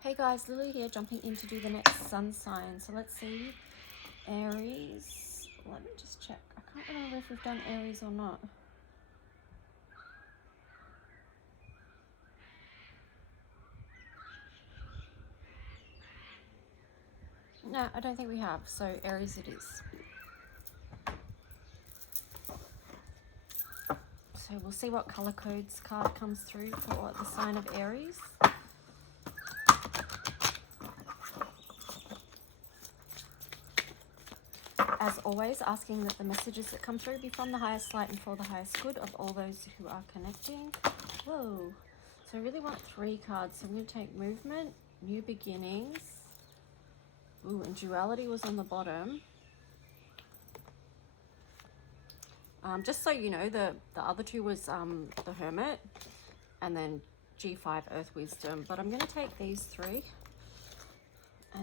Hey guys, Lily here, jumping in to do the next sun sign. So let's see, Aries. Let me just check. I can't remember if we've done Aries or not. No, I don't think we have. So Aries it is. So we'll see what color codes card comes through for the sign of Aries. As always, asking that the messages that come through be from the highest light and for the highest good of all those who are connecting. Whoa. So I really want 3 cards. So I'm going to take movement, new beginnings. Ooh, and duality was on the bottom. Just so you know, the other 2 was the Hermit and then G5 Earth Wisdom. But I'm going to take these 3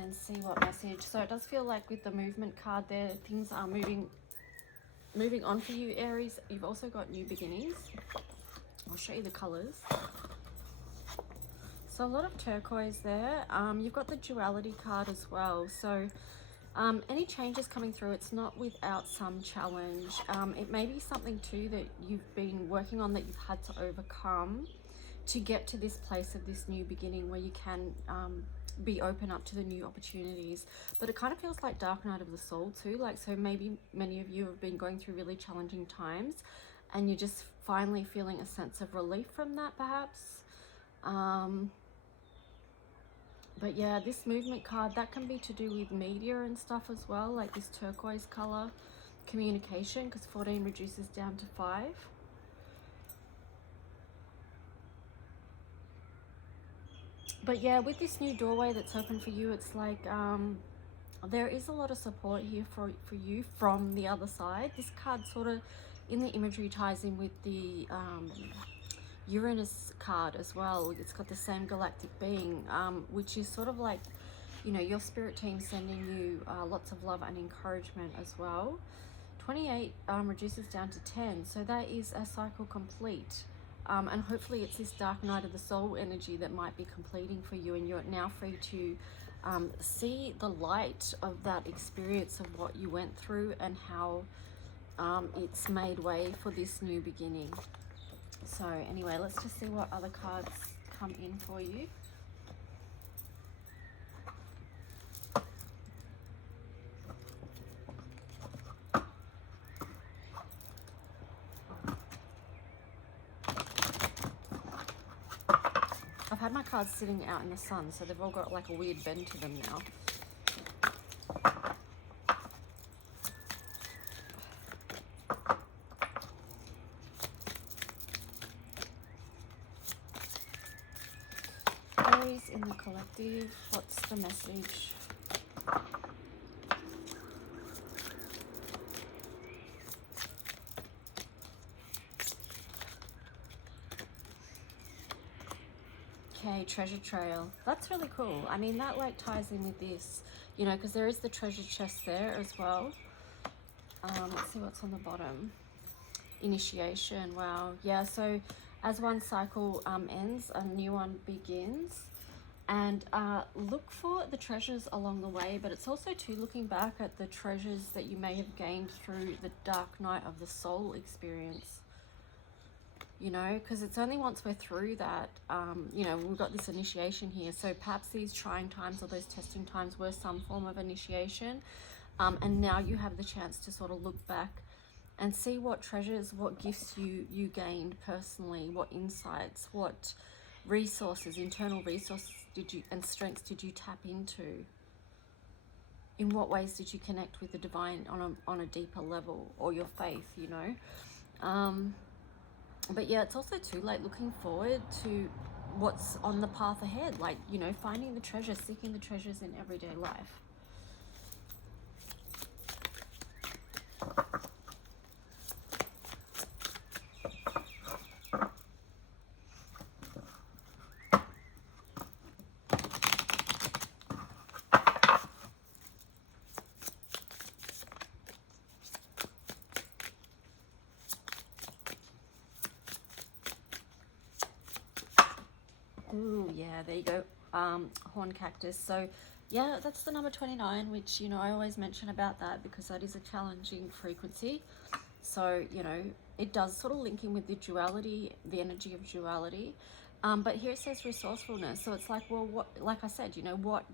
and see what message. So it does feel like with the movement card there, things are moving on for you, Aries. You've also got new beginnings. I'll show you the colors. So a lot of turquoise there. You've got the duality card as well. So any changes coming through, it's not without some challenge. It may be something too that you've been working on that you've had to overcome to get to this place of this new beginning where you can be open up to the new opportunities. But it kind of feels like dark night of the soul too. Like, so maybe many of you have been going through really challenging times and you're just finally feeling a sense of relief from that perhaps. But yeah, this movement card, that can be to do with media and stuff as well, like this turquoise color, communication, because 14 reduces down to 5. But yeah, with this new doorway that's open for you, it's like there is a lot of support here for you from the other side. This card sort of in the imagery ties in with the Uranus card as well. It's got the same galactic being, which is sort of like, you know, your spirit team sending you lots of love and encouragement as well. 28 reduces down to 10, so that is a cycle complete. And hopefully it's this dark night of the soul energy that might be completing for you, and you're now free to see the light of that experience of what you went through and how it's made way for this new beginning. So anyway, let's just see what other cards come in for you. I've had my cards sitting out in the sun, so they've all got like a weird bend to them now. Aries in the collective, what's the message? Okay, treasure trail. That's really cool. I mean, that like ties in with this, you know, because there is the treasure chest there as well. Let's see what's on the bottom. Initiation. Wow. Yeah, so as one cycle ends, a new one begins. And look for the treasures along the way, but it's also too looking back at the treasures that you may have gained through the dark night of the soul experience. You know, because it's only once we're through that, you know, we've got this initiation here. So perhaps these trying times or those testing times were some form of initiation. And now you have the chance to sort of look back and see what treasures, what gifts you gained personally, what insights, what resources, internal resources did you and strengths did you tap into? In what ways did you connect with the divine on a deeper level, or your faith, you know? But yeah, it's also too like looking forward to what's on the path ahead, like, you know, finding the treasures, seeking the treasures in everyday life. Ooh, yeah, there you go. horn cactus. So yeah, that's the number 29, which, you know, I always mention about that because that is a challenging frequency. So, you know, it does sort of link in with the duality, the energy of duality. But here it says resourcefulness. So it's like, well, what, like I said, you know, what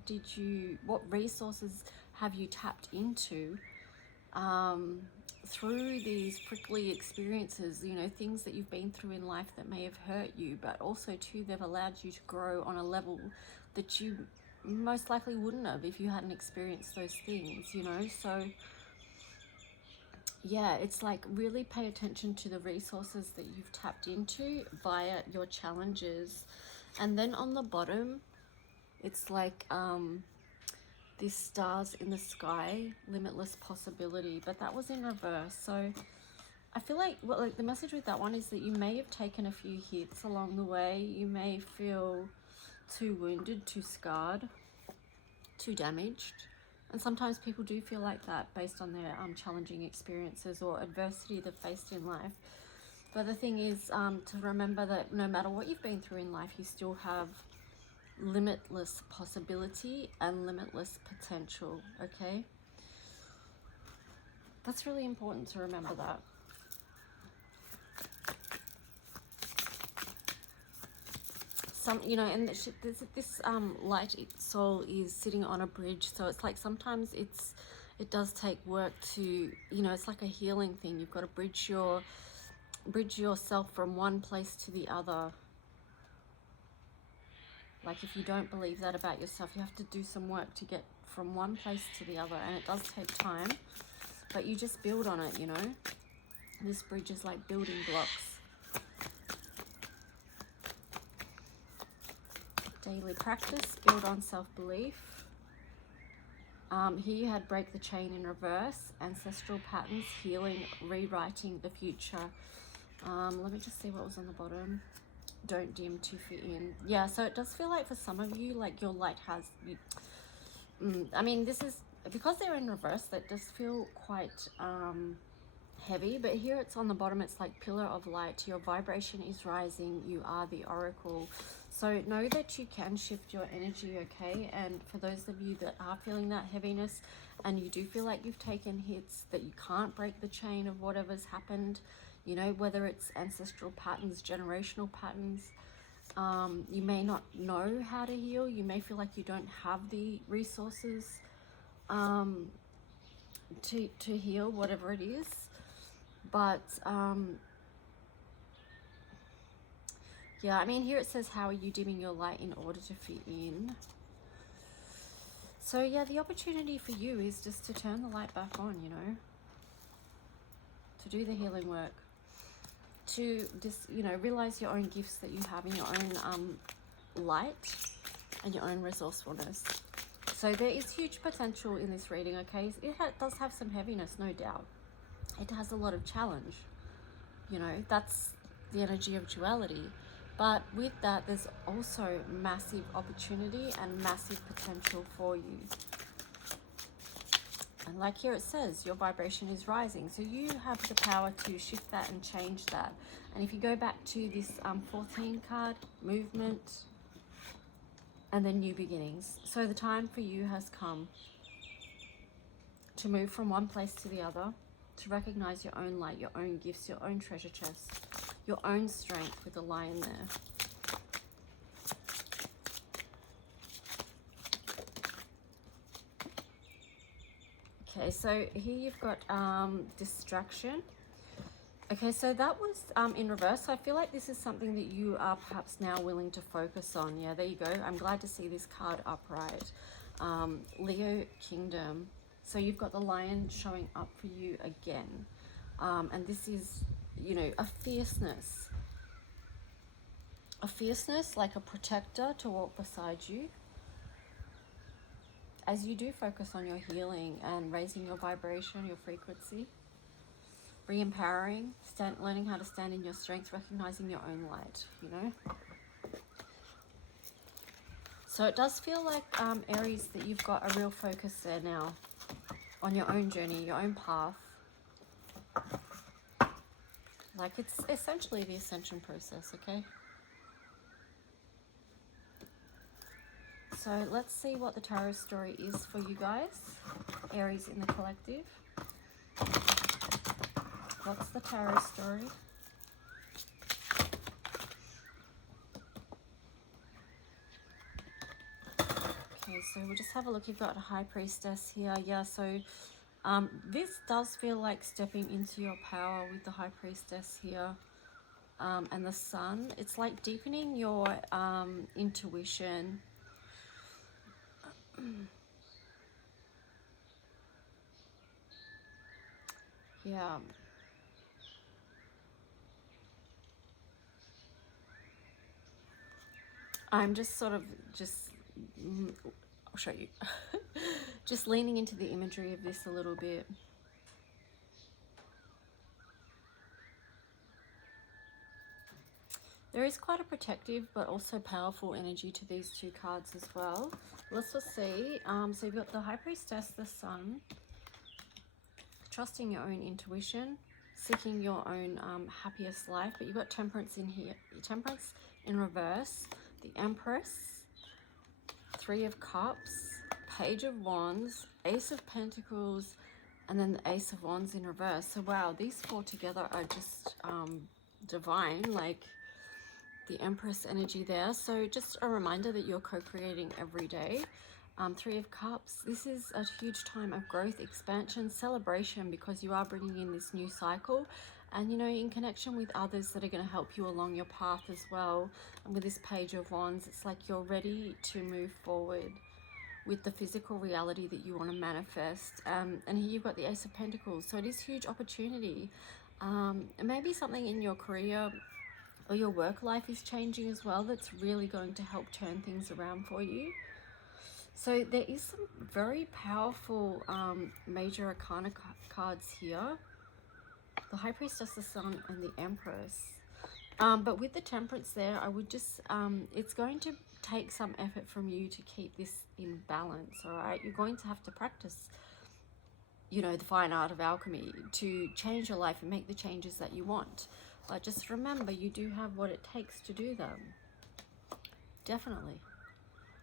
resources have you tapped into through these prickly experiences, you know, things that you've been through in life that may have hurt you, but also too, they've allowed you to grow on a level that you most likely wouldn't have if you hadn't experienced those things, you know. So yeah, it's like really pay attention to the resources that you've tapped into via your challenges. And then on the bottom, it's like these stars in the sky, limitless possibility, but that was in reverse. So I feel like, well, like the message with that one is that you may have taken a few hits along the way. You may feel too wounded, too scarred, too damaged. And sometimes people do feel like that based on their challenging experiences or adversity they've faced in life. But the thing is to remember that no matter what you've been through in life, you still have limitless possibility and limitless potential, okay? That's really important to remember that. You know, and this light soul is sitting on a bridge, so it's like sometimes it does take work to, you know, it's like a healing thing. You've got to bridge yourself from one place to the other. Like if you don't believe that about yourself, you have to do some work to get from one place to the other, and it does take time, but you just build on it, you know. This bridge is like building blocks. Daily practice, build on self-belief. Here you had break the chain in reverse, ancestral patterns, healing, rewriting the future. Let me just see what was on the bottom. Don't dim to fit in. Yeah, so it does feel like for some of you, like your light has, I mean, this is, because they're in reverse, that does feel quite heavy, but here it's on the bottom, it's like pillar of light. Your vibration is rising, you are the oracle. So know that you can shift your energy, okay? And for those of you that are feeling that heaviness and you do feel like you've taken hits, that you can't break the chain of whatever's happened, you know, whether it's ancestral patterns, generational patterns, you may not know how to heal, you may feel like you don't have the resources to heal whatever it is, but yeah, I mean, here it says, how are you dimming your light in order to fit in? So yeah, the opportunity for you is just to turn the light back on, you know, to do the healing work, to just, you know, realize your own gifts that you have in your own light and your own resourcefulness. So there is huge potential in this reading, okay? It does have some heaviness, no doubt. It has a lot of challenge, you know, that's the energy of duality. But with that, there's also massive opportunity and massive potential for you. And like here it says, your vibration is rising. So you have the power to shift that and change that. And if you go back to this 14 card, movement, and then new beginnings. So the time for you has come to move from one place to the other, to recognize your own light, your own gifts, your own treasure chest, your own strength with the lion there. Okay, so here you've got distraction. Okay, so that was in reverse. So I feel like this is something that you are perhaps now willing to focus on. Yeah, there you go. I'm glad to see this card upright. Leo Kingdom. So you've got the lion showing up for you again. And this is, you know, a fierceness like a protector to walk beside you as you do focus on your healing and raising your vibration, your frequency, re-empowering, learning how to stand in your strength, recognizing your own light, you know. So it does feel like, Aries, that you've got a real focus there now on your own journey, your own path. Like it's essentially the ascension process, okay? So let's see what the tarot story is for you guys, Aries in the collective. What's the tarot story? Okay, so we'll just have a look. You've got a High Priestess here. Yeah, so this does feel like stepping into your power with the High Priestess here. And the Sun. It's like deepening your intuition. Yeah. I'm just sort of I'll show you. Just leaning into the imagery of this a little bit. There is quite a protective but also powerful energy to these two cards as well. Let's just see. So you've got the High Priestess, the Sun, trusting your own intuition, seeking your own happiest life. But you've got Temperance in here. Temperance in reverse, the Empress, Three of Cups, Page of Wands, Ace of Pentacles, and then the Ace of Wands in reverse. So wow, these four together are just divine, like the Empress energy there. So just a reminder that you're co-creating every day. Three of Cups, this is a huge time of growth, expansion, celebration, because you are bringing in this new cycle and, you know, in connection with others that are going to help you along your path as well. And with this Page of Wands, it's like you're ready to move forward with the physical reality that you want to manifest. And here you've got the Ace of Pentacles. So it is huge opportunity. Maybe something in your career or your work life is changing as well. That's really going to help turn things around for you. So there is some very powerful major arcana cards here. The High Priestess, the Sun, and the Empress. But with the Temperance there, I would just, it's going to take some effort from you to keep this in balance, all right? You're going to have to practice, you know, the fine art of alchemy to change your life and make the changes that you want. But just remember, you do have what it takes to do them. Definitely.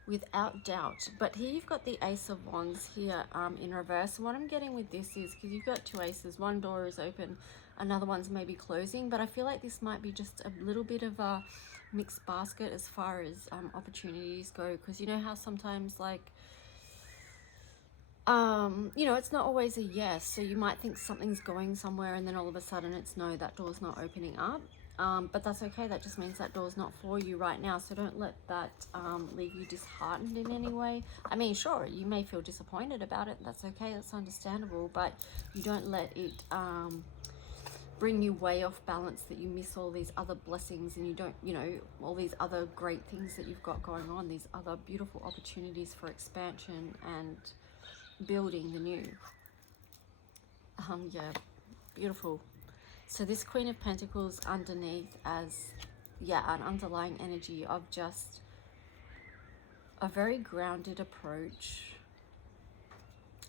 Without doubt. But here you've got the Ace of Wands here in reverse. And what I'm getting with this is, because you've got two aces, one door is open, another one's maybe closing, but I feel like this might be just a little bit of a mixed basket as far as opportunities go, because you know how sometimes, like, you know, it's not always a yes. So you might think something's going somewhere and then all of a sudden it's no, that door's not opening up. But that's okay. That just means that door's not for you right now. So don't let that leave you disheartened in any way. I mean, sure, you may feel disappointed about it. That's okay. That's understandable. But you don't let it bring you way off balance, that you miss all these other blessings and you don't, you know, all these other great things that you've got going on, these other beautiful opportunities for expansion and building the new. Yeah, beautiful. So this Queen of Pentacles underneath as, yeah, an underlying energy of just a very grounded approach.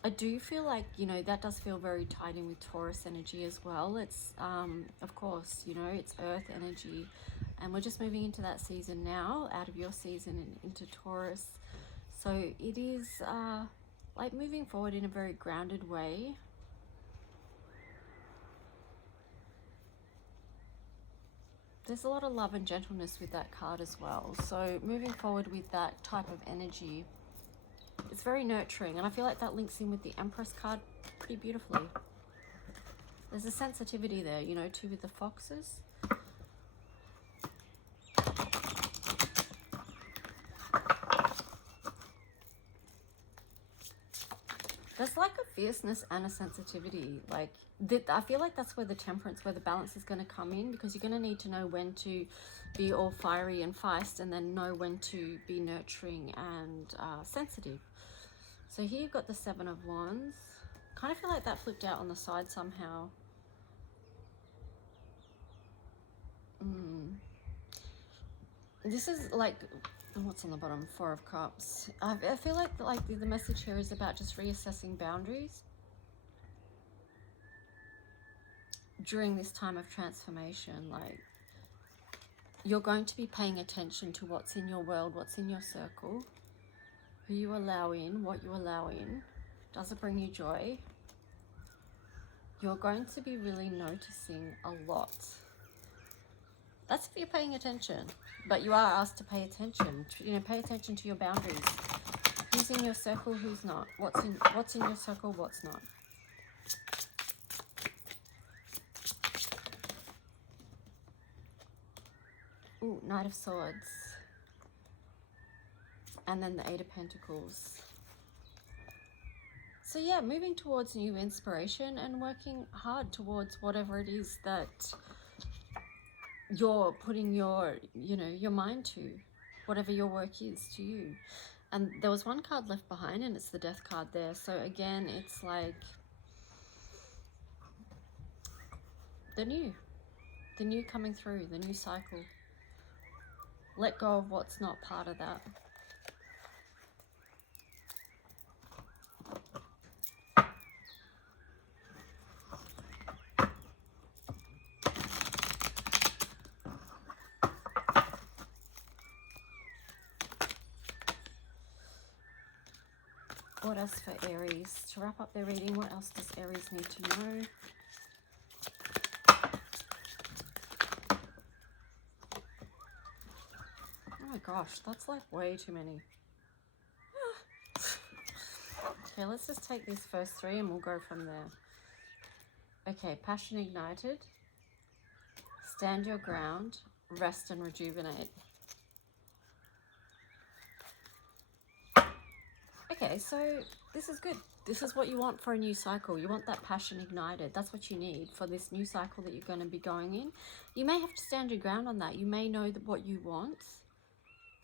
I do feel like, you know, that does feel very tied in with Taurus energy as well. It's, of course, you know, it's earth energy. And we're just moving into that season now, out of your season and into Taurus. So it is like moving forward in a very grounded way. There's a lot of love and gentleness with that card as well. So moving forward with that type of energy, it's very nurturing. And I feel like that links in with the Empress card pretty beautifully. There's a sensitivity there, you know, too, with the foxes. There's like a fierceness and a sensitivity. Like, I feel like that's where the Temperance, where the balance is going to come in, because you're going to need to know when to be all fiery and feist and then know when to be nurturing and sensitive. So here you've got the Seven of Wands. Kind of feel like that flipped out on the side somehow. This is like, what's on the bottom? Four of Cups. I feel like the message here is about just reassessing boundaries during this time of transformation. Like, you're going to be paying attention to what's in your world, what's in your circle, who you allow in, what you allow in, does it bring you joy? You're going to be really noticing a lot. That's if you're paying attention, but you are asked to pay attention. You know, pay attention to your boundaries. Who's in your circle, who's not? What's in your circle, what's not? Ooh, Knight of Swords. And then the Eight of Pentacles. So yeah, moving towards new inspiration and working hard towards whatever it is that you're putting your, you know, your mind to, whatever your work is to you. And there was one card left behind, and it's the Death card there. So again, it's like the new coming through, the new cycle. Let go of what's not part of that. What else for Aries? To wrap up their reading, what else does Aries need to know? Oh my gosh, that's like way too many. Okay, let's just take these first three and we'll go from there. Okay, passion ignited. Stand your ground. Rest and rejuvenate. Okay, so this is good. This is what you want for a new cycle. You want that passion ignited. That's what you need for this new cycle that you're going to be going in. You may have to stand your ground on that. You may know that what you want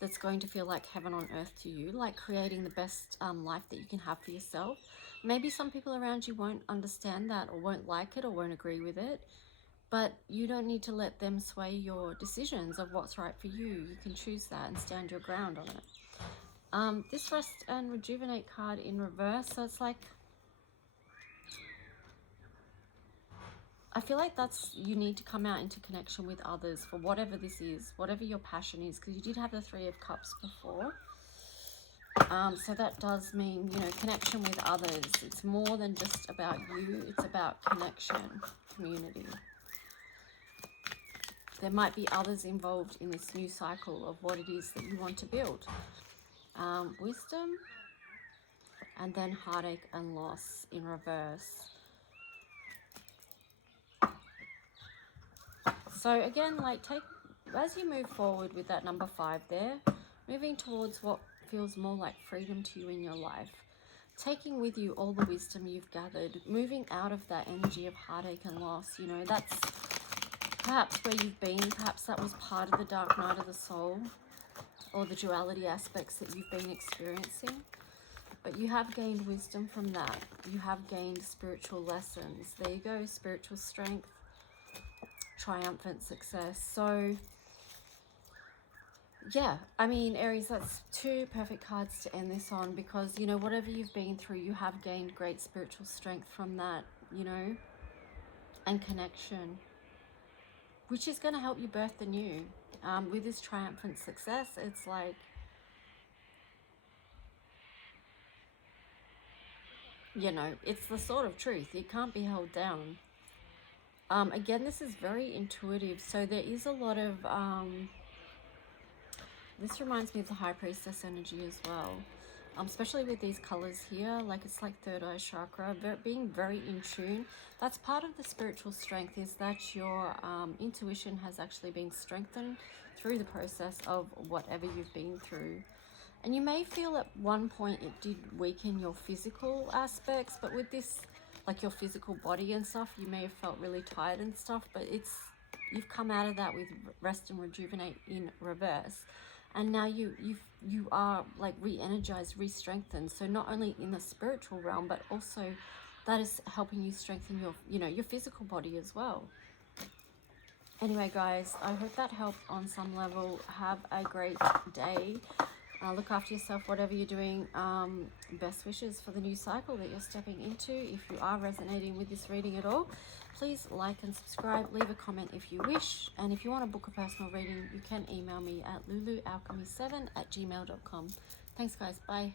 that's going to feel like heaven on earth to you, like creating the best life that you can have for yourself. Maybe some people around you won't understand that or won't like it or won't agree with it, but you don't need to let them sway your decisions of what's right for you. You can choose that and stand your ground on it. This rest and rejuvenate card in reverse, so it's like, I feel like that's, you need to come out into connection with others for whatever this is, whatever your passion is, because you did have the Three of Cups before. So that does mean, you know, connection with others. It's more than just about you, it's about connection, community. There might be others involved in this new cycle of what it is that you want to build. Wisdom, and then heartache and loss in reverse. So again, like as you move forward with that number 5 there, moving towards what feels more like freedom to you in your life, taking with you all the wisdom you've gathered, moving out of that energy of heartache and loss. You know, that's perhaps where you've been, perhaps that was part of the dark night of the soul, or the duality aspects that you've been experiencing. But you have gained wisdom from that. You have gained spiritual lessons. There you go, spiritual strength, triumphant success. So yeah, I mean, Aries, that's 2 perfect cards to end this on, because, you know, whatever you've been through, you have gained great spiritual strength from that, you know, and connection, which is going to help you birth the new. With this triumphant success, it's like, you know, it's the sort of truth. It can't be held down. Again, this is very intuitive. So there is a lot of, this reminds me of the High Priestess energy as well. Especially with these colors here, like it's like third eye chakra, being very in tune. That's part of the spiritual strength, is that your intuition has actually been strengthened through the process of whatever you've been through. And you may feel at one point it did weaken your physical aspects, but with this, like your physical body and stuff, you may have felt really tired and stuff, but you've come out of that with rest and rejuvenate in reverse. And now you are like re-energized, re-strengthened. So not only in the spiritual realm, but also that is helping you strengthen your, you know, your physical body as well. Anyway, guys, I hope that helped on some level. Have a great day. Look after yourself, whatever you're doing. Best wishes for the new cycle that you're stepping into. If you are resonating with this reading at all, please like and subscribe. Leave a comment if you wish. And if you want to book a personal reading, you can email me at lulualchemy7@gmail.com. Thanks, guys. Bye.